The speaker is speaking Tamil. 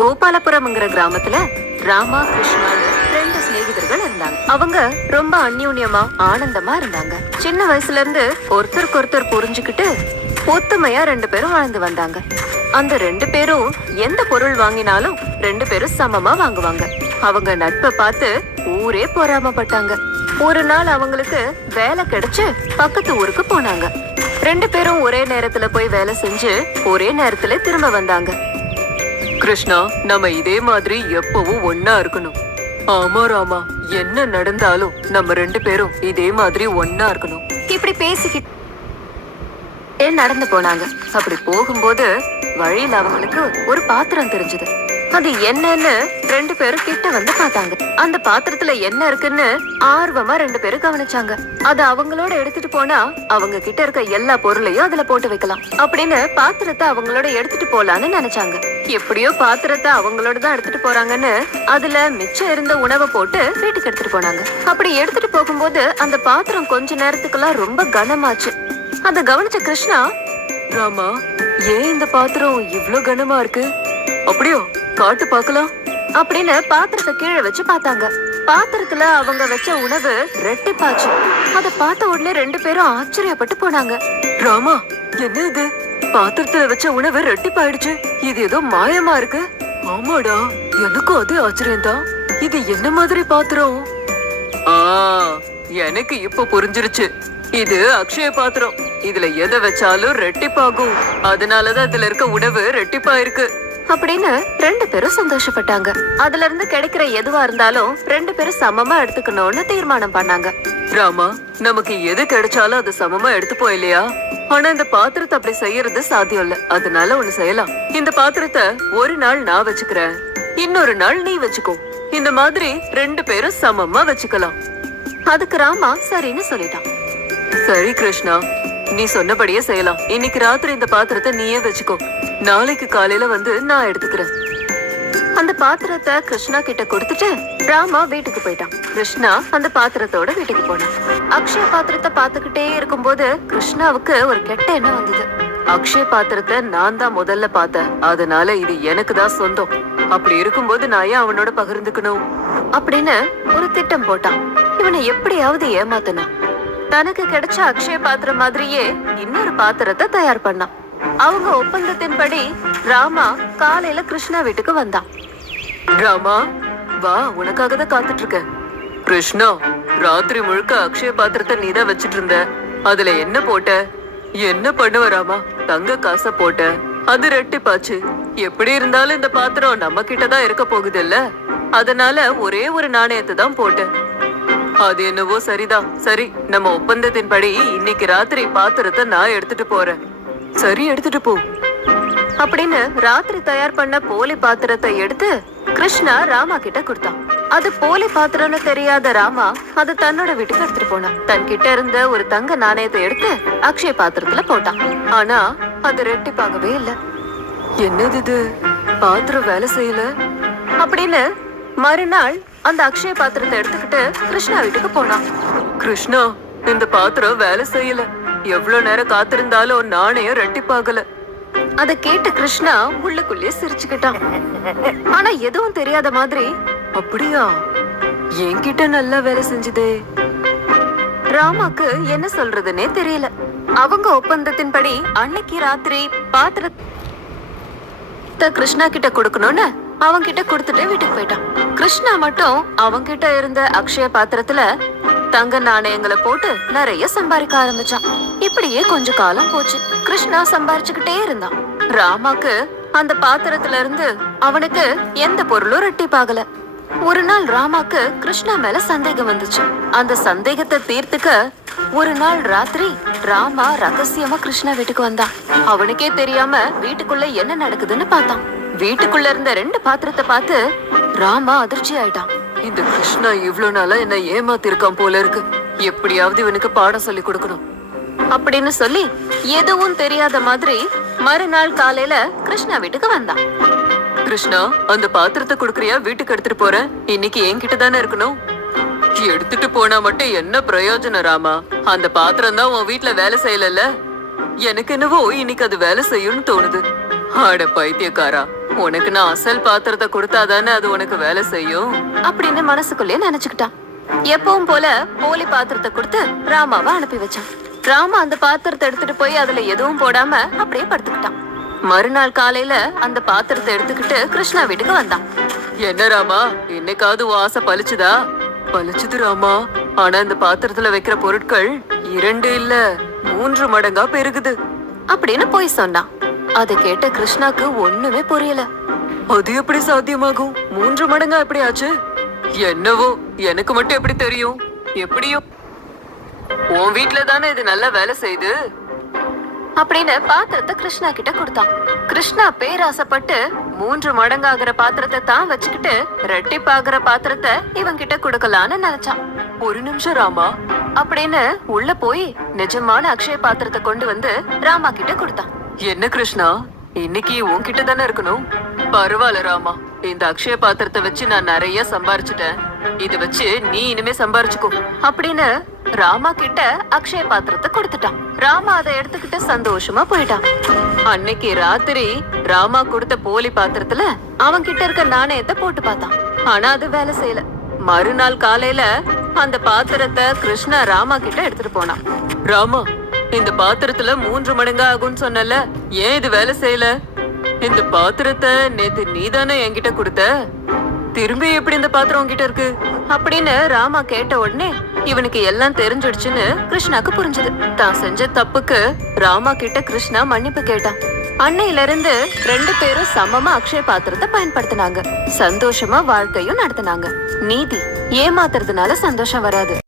கோபாலபுரம்ங்கிற கிராமத்துல ராமா கிருஷ்ணான்னு ரெண்டு சிநேகிதர்கள் இருந்தாங்க. அவங்க ரொம்ப அந்யூன்யமா ஆனந்தமா இருந்தாங்க. சின்ன வயசுல இருந்து ஒருத்தருக்கு ஒருத்தர் புரிஞ்சுக்கிட்டு ஒத்துமையா ரெண்டு பேரும் வாழ்ந்து வந்தாங்க. அந்த ரெண்டு பேரும் எந்த பொருள் வாங்கினாலும் ரெண்டு பேரும் சமமா வாங்குவாங்க. அவங்க நட்பை பார்த்து ஊரே பொறாமப்பட்டாங்க ஒரு நாள் அவங்களுக்கு வேலை கிடைச்சு பக்கத்து ஊருக்கு போனாங்க. ரெண்டு பேரும் ஒரே நேரத்துல போய் வேலை செஞ்சு ஒரே நேரத்துல திரும்ப வந்தாங்க. கிருஷ்ணா நம்ம இதே மாதிரி எப்பவும் ஒன்னா இருக்கணும். ஆமா ராமா என்ன நடந்தாலும் நம்ம ரெண்டு பேரும் இதே மாதிரி ஒன்னா இருக்கணும். இப்படி பேசிக்கிட்டு நடந்து போனாங்க? அப்படி போகும்போது வழியில அவங்களுக்கு ஒரு பாத்திரம் தெரிஞ்சது. அது என்னன்னு ரெண்டு பேரும் கிட்ட வந்து பார்த்தாங்க. அந்த பாத்திரத்துல என்ன இருக்குன்னு ஆர்வமா ரெண்டு பேரும் கவனிச்சாங்க. அது அவங்களோட எடுத்துட்டு போனா அவங்க கிட்ட இருக்க எல்லா பொருளையும் அதுல போட்டு வைக்கலாம். அப்படின்னு பாத்திரத்தை அவங்களோட எடுத்துட்டு போலான்னு நினைச்சாங்க. எப்படியோ பாத்திரத்தை அவங்களோட தான் எடுத்துட்டு போறாங்கன்னு அதுல மிச்சம் இருந்த உணவை போட்டு வீட்டுக்கு எடுத்துட்டு போனாங்க. அப்படி எடுத்துட்டு போகும்போது அந்த பாத்திரம் கொஞ்ச நேரத்துக்குலாம் ரொம்ப கனமாச்சு. அத கவனிச்ச கிருஷ்ணா ராமா ஏன் இந்த பாத்திரம் இவ்ளோ கனமா இருக்கு? அப்படியோ காட்டு பார்க்கலாம். அப்படின்னு பாத்திரத்தை கீழே வச்சு பார்த்தாங்க. பாத்திரத்துல அவங்க வச்ச உணவு ரெட்டிப்பாச்சு. அத பார்த்த உடனே ரெண்டு பேரும் ஆச்சரியப்பட்டு போனாங்க. ராமா என்ன இது? பாத்திரத்துல வச்ச உணவு ரெட்டிப்பாயிடுச்சு. இது ஏதோ மாயமா இருக்கு. ஆமாடா எனக்கும் அதே ஆச்சரியம்தான். இது என்ன மாதிரி பாத்திரம்? ஆ எனக்கு இப்ப புரிஞ்சிருச்சு. இது அக்ஷய பாத்திரம். இதுல எதை வச்சாலும் ரெட்டிப்பாகும். அதனாலதான் இதுல இருக்க உணவு ரெட்டிப்பா இருக்கு அப்படின்னு ரெண்டு பேரும் சந்தோஷப்பட்டாங்க. அதுல இருந்து கிடைக்கிற எதுவா இருந்தாலும் ரெண்டு பேரும் சமமா எடுத்துக்கணும்னு தீர்மானம் பண்ணாங்க. ராமா நமக்கு எது கிடைச்சாலும் அது சமமா எடுத்துப்போம் இல்லையா? ஆனா இந்த பாத்திரத்தை அப்படி செய்யறது சாத்தியம் இல்ல. அதனால ஒண்ணு செய்யலாம். இந்த பாத்திரத்தை ஒரு நாள் நான் வச்சுக்கிறேன். இன்னொரு நாள் நீ வச்சுக்கோ. இந்த மாதிரி ரெண்டு பேரும் சமமா வச்சுக்கலாம். அதுக்கு ராமா சரின்னு சொல்லிட்டான். சரி கிருஷ்ணா. நீ சொன்னபடியே செய்யலாம். இன்னைக்கு ராத்திரி இந்த பாத்திரத்தை நீயே வச்சுக்கோ. நாளைக்கு காலையில வந்து நான் எடுத்துக்கிறேன். அந்த பாத்திரத்தை கிருஷ்ணா கிட்ட கொடுத்துட்டு ராமா வீட்டுக்கு போயிட்டான். கிருஷ்ணா அந்த பாத்திரத்தோட வீட்டுக்கு போனான். அக்ஷய பாத்திரத்தை பார்த்துக்கிட்டே இருக்கும்போது கிருஷ்ணாவுக்கு ஒரு கெட்ட எண்ணம் வந்தது. அக்ஷய பாத்திரத்தை நான் தான் முதல்ல பார்த்தேன். அதனால இது எனக்கு தான் சொந்தம். அப்படி இருக்கும்போது நான் ஏன் அவனோட பகிர்ந்துக்கணும்? அப்படின்னு ஒரு திட்டம் போட்டான். இவனை எப்படியாவது ஏமாத்தணும். தனக்கு கிடைச்ச அக்ஷய பாத்திரம் மாதிரியே இன்னொரு பாத்திரத்தை தயார் பண்ணான். அவங்க ஒப்பந்தத்தின்படி ராமா காலையில கிருஷ்ணா வீட்டுக்கு வந்தான். ராமா வா உனக்காக தான் காத்துட்டு இருக்கேன் கிருஷ்ணா ராத்திரி முழுக்க அக்ஷய பாத்திரத்தை நீ தான் வச்சிட்டு இருந்த அதுல என்ன போட்ட? என்ன பண்ணுவ ராமா? தங்க காசை போட்ட. அது ரெட்டிப்பாச்சு. எப்படி இருந்தாலும் இந்த பாத்திரம் நம்ம கிட்ட தான் இருக்க போகுது இல்ல அதனால ஒரே ஒரு நாணயத்தை தான் போட்டேன். அது என்னவோ சரிதான். சரி நம்ம ஒப்பந்தத்தின்படி இன்னைக்கு ராத்திரி பாத்திரத்தை நான் எடுத்துட்டு போறேன். சரி எடுத்துட்டு போ. அப்படின்னு ராத்திரி தயார் பண்ண போலி பாத்திரத்தை எடுத்து கிருஷ்ணா ராமா கிட்ட கொடுத்தான். அது போலி பாத்திரம்னு தெரியாத ராமா அது தன்னோட வீட்டுக்கு எடுத்துட்டு போனான். தன் கிட்ட இருந்த ஒரு தங்க நாணயத்தை எடுத்து அக்ஷய பாத்திரத்துல போட்டான். ஆனா அது ரெட்டிப்பாகவே இல்ல. என்னது இது? பாத்திரம் வேலை செய்யல? அப்படின்னு மறுநாள் அந்த அக்ஷய பாத்திரத்தை எடுத்துக்கிட்டு கிருஷ்ணா வீட்டுக்கு போனான். கிருஷ்ணா இந்த பாத்திரம் வேலை செய்யல. எவ்வளவு நேரம் காத்திருந்தாலும் நாணயம் ரெட்டிப்பாகல. அத கேட்டு கிருஷ்ணா உள்ளுக்குள்ளேயே சிரிச்சுக்கிட்டான். ஆனா எதுவும் தெரியாத மாதிரி அப்படியா? என்கிட்ட நல்லா வேலை செஞ்சதே. ராமாக்கு என்ன சொல்றதுன்னே தெரியல. அவங்க ஒப்பந்தத்தின்படி அன்னைக்கு ராத்திரி பாத்திரத்தை கிருஷ்ணா கிட்ட கொடுக்கணும்னு அவங்க கிட்ட கொடுத்துட்டு வீட்டுக்கு போயிட்டான். கிருஷ்ணா மட்டும் அவங்க கிட்ட இருந்த அக்ஷய பாத்திரத்துல தங்க நாணயங்களை போட்டு நிறைய சம்பாதிக்க ஆரம்பிச்சான். இப்படியே கொஞ்ச காலம் போச்சு. கிருஷ்ணா சம்பாரிச்சுக்கிட்டே இருந்தான். ராமாக்கு அந்த பாத்திரத்துல இருந்து அவனுக்கு எந்த பொருளும் ரெட்டிப்பாகல ஒரு நாள் ராமாக்கு கிருஷ்ணா மேல சந்தேகம் வந்துச்சு. அந்த சந்தேகத்தை தீர்த்துக்க ஒரு நாள் ராத்திரி ராமா ரகசியமா கிருஷ்ணா வீட்டுக்கு வந்தான். அவனுக்கே தெரியாம வீட்டுக்குள்ள என்ன நடக்குதுன்னு பார்த்தான். வீட்டுக்குள்ள இருந்த ரெண்டு பாத்திரத்தை பார்த்து ராமா அதிர்ச்சி ஆயிட்டான். இந்த கிருஷ்ணா இவ்ளோ நாளா என்ன ஏமாத்திருக்கான் போல இருக்கு. எப்படியாவது இவனுக்கு பாடம் சொல்லி கொடுக்கணும். அப்படின்னு சொல்லி எதுவும் தெரியாத மாதிரி மறுநாள் காலையில கிருஷ்ணா வீட்டுக்கு வந்தான் கிருஷ்ணா அந்த பாத்திரத்தை குடுக்கறியா? வீட்டுக்கு எடுத்துட்டு போறேன் இன்னைக்கு என்கிட்ட தானே இருக்கணும். எடுத்துட்டு போனா மட்டும் என்ன பிரயோஜனம் ராமா? அந்த பாத்திரம் தான் உன் வீட்ல வேலை செய்யலல்ல? எனக்கு என்னவோ இன்னைக்கு அது வேலை செய்யும்னு தோணுது. ஆட பைத்தியக்காரா உனக்கு நான் அசல் பாத்திரத்தை கொடுத்தாதானே அது உனக்கு வேலை செய்யும்? அப்படின்னு மனசுக்குள்ளே நினைச்சுக்கிட்டான் எப்பவும் போல போலி பாத்திரத்தை கொடுத்து ராமாவை அனுப்பி வச்சான். ராமா அந்த பாத்திரத்தை எடுத்துட்டு போய் அதுல எதுவும் போடாம அப்படியே படுத்துக்கிட்டான். மறுநாள் காலையில அந்த பாத்திரத்தை எடுத்துக்கிட்டு கிருஷ்ணா வீட்டுக்கு வந்தான். என்ன ராமா? இன்னைக்காவது உன் ஆசை பலிச்சுதா பலிச்சுது ராமா. ஆனா இந்த பாத்திரத்துல வைக்கிற பொருட்கள் இரண்டு இல்ல மூன்று மடங்கா பெருகுது. அப்படின்னு போய் சொன்னான். அதை கேட்ட கிருஷ்ணாக்கு ஒண்ணுமே புரியல. அது எப்படி சாத்தியமாகும்? மூன்று மடங்கா எப்படி ஆச்சு என்னவோ எனக்கு மட்டும் எப்படி தெரியும்? எப்படியோ உன் வீட்ல தானே இது நல்லா வேலை செய்யுது? அப்படின்னு பாத்திரத்தை கிருஷ்ணா கிட்ட கொடுத்தான். கிருஷ்ணா பேராசைப்பட்டு மூன்று மடங்காகிற பாத்திரத்தை தான் வச்சுக்கிட்டு ரெட்டிப்பாகிற பாத்திரத்தை இவன் கிட்ட கொடுக்கலான்னு நினைச்சான். ஒரு நிமிஷம் ராமா. அப்படின்னு உள்ள போய் நிஜமான அக்ஷய பாத்திரத்தை கொண்டு வந்து ராமா கிட்ட கொடுத்தான். என்ன கிருஷ்ணா? இன்னைக்கு உன்கிட்ட தானே இருக்கணும்? பரவாயில்ல ராமா. இந்த அக்ஷய பாத்திரத்தை வச்சு நான் நிறைய சம்பாரிச்சிட்டேன். இத வச்சு நீ இனிமே சம்பாரிச்சுக்கோ. அப்படின்னு ராமா கிட்ட அக்ஷய பாத்திரத்தை கொடுத்துட்டான். ராமா அதை எடுத்துக்கிட்டு சந்தோஷமா போயிட்டான். அன்னைக்கு ராத்திரி ராமா கொடுத்த போலி பாத்திரத்துல அவன் கிட்ட இருக்க நாணயத்தை போட்டு பார்த்தான். ஆனா அது வேலை செய்யல. மறுநாள் காலையில அந்த பாத்திரத்தை கிருஷ்ணா ராமா கிட்ட எடுத்துட்டு போனான். ராமா இந்த பாத்திரத்துல மூன்று மடங்கா ஆகும்னு சொன்னல ஏன் இது வேலை செய்யல? இந்த பாத்திரத்தை நேத்து நீதானே என்கிட்ட கொடுத்த? திரும்பி எப்படி இந்த பாத்திரம் உங்ககிட்ட இருக்கு? அப்படின்னு ராமா கேட்ட உடனே இவனுக்கு எல்லாம் தெரிஞ்சிடுச்சுன்னு கிருஷ்ணாக்கு புரிஞ்சது. தான் செஞ்ச தப்புக்கு ராமா கிட்ட கிருஷ்ணா மன்னிப்பு கேட்டான். அன்னையில இருந்து ரெண்டு பேரும் சமமா அக்ஷய பாத்திரத்தை பயன்படுத்தினாங்க. சந்தோஷமா வாழ்க்கையும் நடத்தினாங்க. நீதி ஏமாத்துறதுனால சந்தோஷம் வராது.